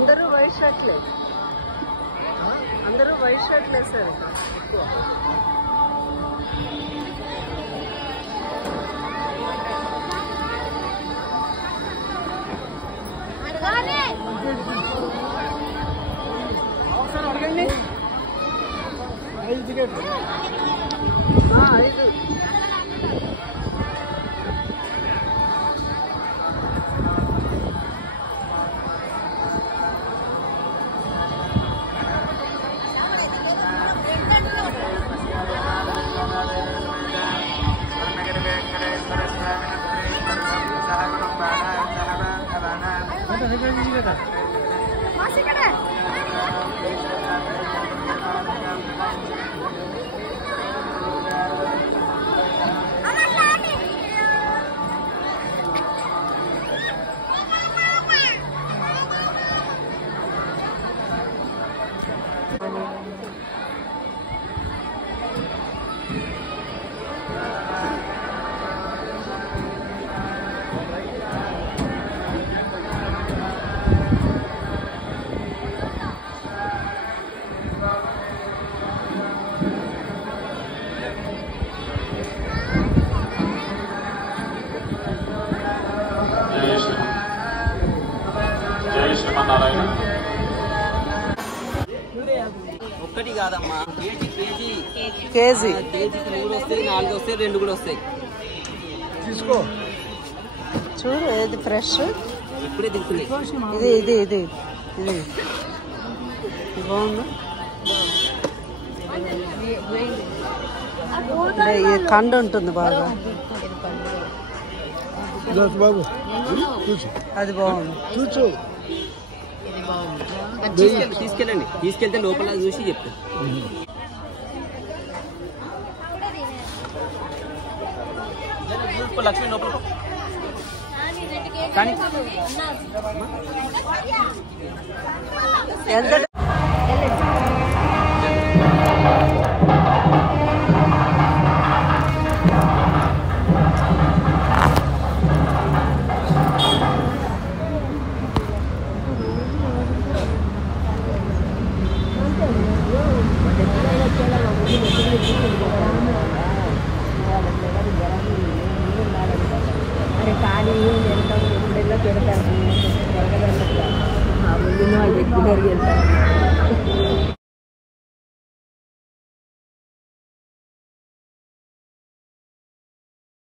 అందరూ వైట్ షర్ట్లే, అందరూ వైట్ షర్ట్లు వేస్తారు ఎక్కువ. అడగండి 5 టికెట్లు 5. ఒక్కటి కాదమ్మా, కేజీ కేజీకి 3 వస్తాయి, 4 వస్తాయి, 2 కూడా వస్తాయి. తీసుకో. చూడు ఏది ఫ్రెష్, ఇప్పుడే దిగుతుంది. ఇది ఇది ఇది ఇది బాగుంది. ఈ కండ ఉంటుంది బాగా, బాబు అది బాగుంది. చూచు తీసుకెళ్ళండి, తీసుకెళ్తే లోపల చూసి చెప్తాను. లక్ష్మి లోపల కానీ ఎంత